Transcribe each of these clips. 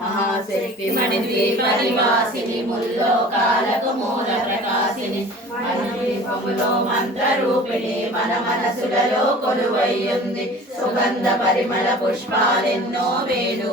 महाशक्ति मणिद्वीप निवासिनी मुल्लोकाలకు మూల ప్రకాశిని మణిద్వీపములో మంత్ర రూపిణి మన మనసులలో కొలువయ్యుంది సుగంధ పరిమళ పుష్పాలెన్నో వేలు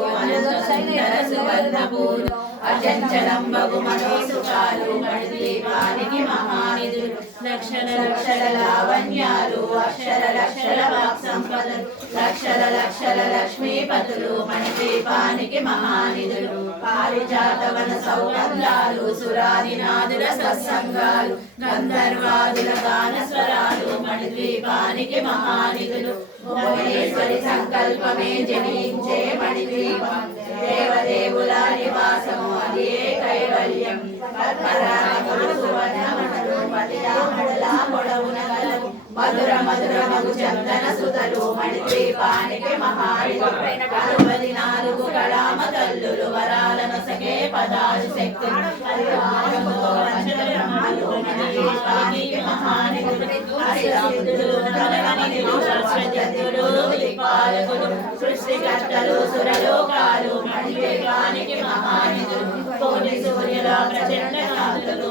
సుందర సువర్ణ పూలు అచంచలం బగు మనోసుఖాలు మణిద్వీపానికి మహానిధులు లక్షల లక్షల లావణ్యాలు అక్షర లక్షల వాక్ సంపదలు లక్షల లక్షల లక్ష్మీపతులు మణిద్వీపానికి మహానిధులు పారిజాతవన సౌగంధాలు సురాదినాదుల సత్సంగాలు గంధర్వాదుల గాన స్వరాలు మణిద్వీపానికి మహానిధులు భువనేశ్వరి సంకల్పమే జనించే మణిద్వీపం దేవదేవుల నివాసము అదే కైవల్యం పద్మరాగములు సువర్ణమణులు పతిరామణుల పొడవున గలవు మధుర మధుర మగు చందన సుతలు మణిద్వీపానికి మహానిధులు 64 కళామ తల్లులు వరాలను సగే పదాలు శక్తులు మణిద్వీపానికి మహానిధులు సృష్టికర్తలు సురలోకాలు మణిద్వీపానికి మహానిధులు కోటి సూర్యుల ప్రచండ కాంతులు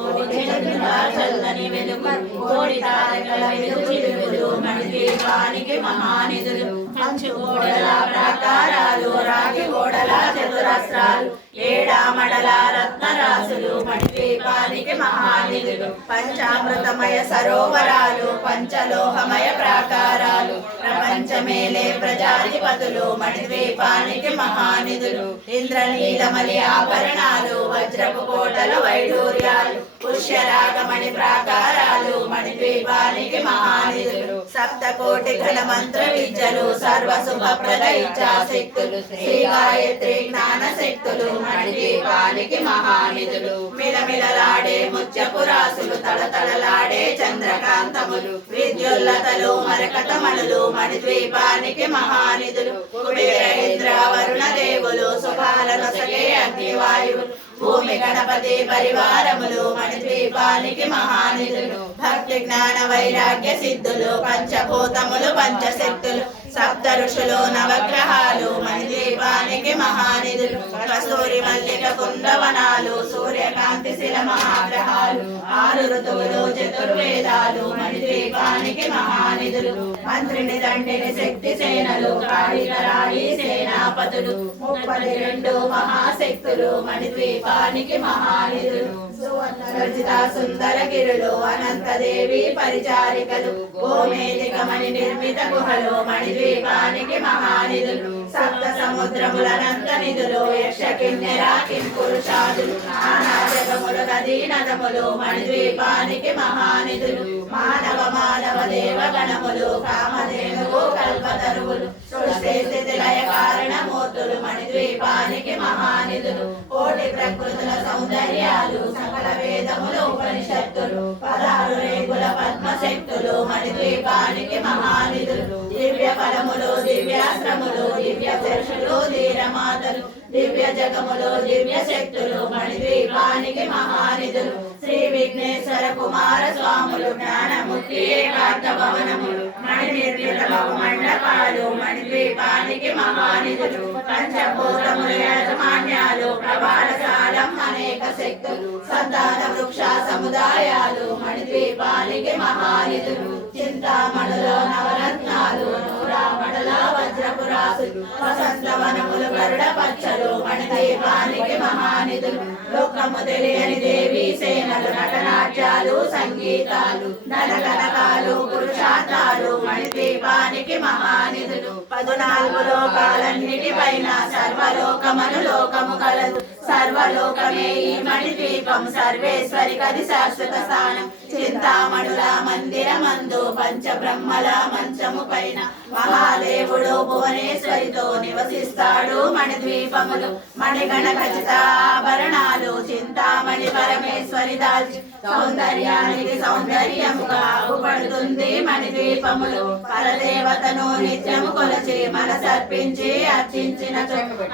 చల్లని వెలుగు కోడి తారకల వెలుగులు మణిద్వీపానికి మహానిధులు కంచు గోడల ప్రాకారాలు రాగి గోడల చతురస్రాలు ఏడామడల రత్నరాసులు మణిద్వీపానికి మహానిధులు పంచామృతమయ సరోవరాలు పంచలోహమయ ప్రాకారాలు ప్రపంచమేలే ప్రజాధిపతులు మణిద్వీపానికి మహానిధులు ఇంద్రనీలమలి ఆభరణాలు వజ్రపు కోటల వైడూర్యాలు పుష్యరాగమణి ప్రాకారాలు మణిద్వీపానికి మహానిధులు సప్తకోటి ఘన మంత్ర విద్యలు సర్వశుభప్రద ఇచ్ఛాశక్తులు శ్రీ గాయత్రి జ్ఞాన శక్తులు మణిద్వీపానికి మహానిధులు మిలమిలలాడే ముత్యపురాసులు తలతలలాడే చంద్రకాంతములు విద్యుల్లతలు మరకతమణులు మణిద్వీపానికి మహానిధులు కుబేర ఇంద్ర వరుణ దేవులు శుభాలను సగే అగ్నివాయువులు భూమి గణపతి పరివారములు మణిద్వీపానికి మహానిధులు భక్తి జ్ఞాన వైరాగ్య సిద్ధులు పంచభూతములు పంచశక్తులు సప్త ఋషులు నవగ్రహాలు మణిద్వీపానికి మహానిధులు కస్తూరి మల్లిక కుందవనాలు సూర్యకాంతి శిల మహాగ్రహాలు 6 ఋతువులు చతుర్వేదాలు మణిద్వీపానికి మహానిధులు మంత్రిని దండిని శక్తి సేనలు కాళికరాళి సేనాపతులు 32 మహాశక్తులు మణిద్వీపానికి మహానిధులు సువర్ణ సుందర గిరులు అనంతదేవి పరిచారికలు గోమేధికమణి నిర్మిత గుహలు మణిద్వీపానికి మహానిధులు సప్త సముద్రములనంత నిధులు యక్ష కిన్నెర కింపురుషాదులు నానా జగములు నదీ నదములు మణిద్వీపానికి మహానిధులు మానవ మానవ దేవగణములు కామధేనువు కల్పతరువులు సృష్టి స్థితి లయ కారణమూర్తులు మణిద్వీపానికి మహానిధులు కోటి ప్రకృతుల సౌందర్యాలు సకల వేదములు ఉపనిషత్తులు 16 రేగుల పద్మశక్తులు మణిద్వీపానికి మహానిధులు దివ్య ఫలములు దివ్యాశ్రములు దివ్య పురుషులు ధీరమాతలు దివ్య జగములు దివ్య శక్తులు మణిద్వీపానికి మహానిధులు శ్రీ విఘ్నేశ్వర కుమార స్వాములు జ్ఞానముక్తి ఏకాంత భవనములు మణి నిర్మిత మండపాలు మణిద్వీపానికి మహానిధులు పంచభూతముల యాజమాన్యాలు ప్రబాలశాలం అనేక శక్తులు సంతాన వృక్ష సముదాయాలు మణిద్వీపానికి మహానిధులు చింతామణులో నవరత్నాలు నూరామణుల వజ్రపురాసులు వసంతవనములు గరుడ పచ్చలు మణిద్వీపానికి మహానిధులు లోకము తెలియని దేవీ సేనలు నటనాట్యాలు సంగీతాలు నలకనకాలు పురుషార్థాలు మణిద్వీపానికి మహానిధులు 14 లోకాలన్నిటిపైన సర్వలోకమను లోకము కలదు సర్వలోకమే ఈ మణిద్వీపం సర్వేశ్వరి కది శాశ్వత స్థానం చింతామణుల మందిరమందు పంచబ్రహ్మల మంచము పైన మహాదేవుడు భువనేశ్వరితో నివసిస్తాడు మణిద్వీపములు మణిగణ ఖచ్చిత ఆభరణాలు చింతామణి పరమేశ్వరి దాల్చి సౌందర్యానికి సౌందర్యముగా పడుతుంది మణిద్వీపములు పరదేవతను నిత్యము కొలచి పూజించి మనసర్పించి అర్చించిన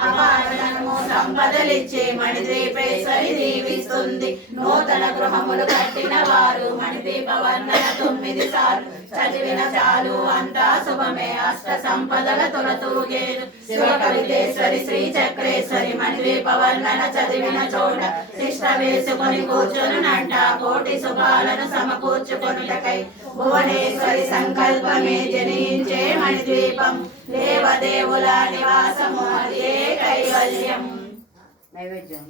అపారము సంపదలిచ్చి మణిద్వీపేశ్వరి దీవిస్తుంది. నూతన గృహములు కట్టిన వారు మణిద్వీప వర్ణన 9 సార్లు చదివిన చాలు అంతా శుభమే. అష్ట సంపదల తొలతూగేరు శివ కవితేశ్వరి శ్రీ చక్రేశ్వరి మణిద్వీప వర్ణన చదివిన చోట శిష్ట వేసుకొని కూర్చొనునంట. కోటి శుభాలను సమకూర్చుకొనుటకై భువనేశ్వరి సంకల్పమే జనించే మణిద్వీపం. దేవదేవుల నివాసము అదే కైవల్యం. నైవేద్యం.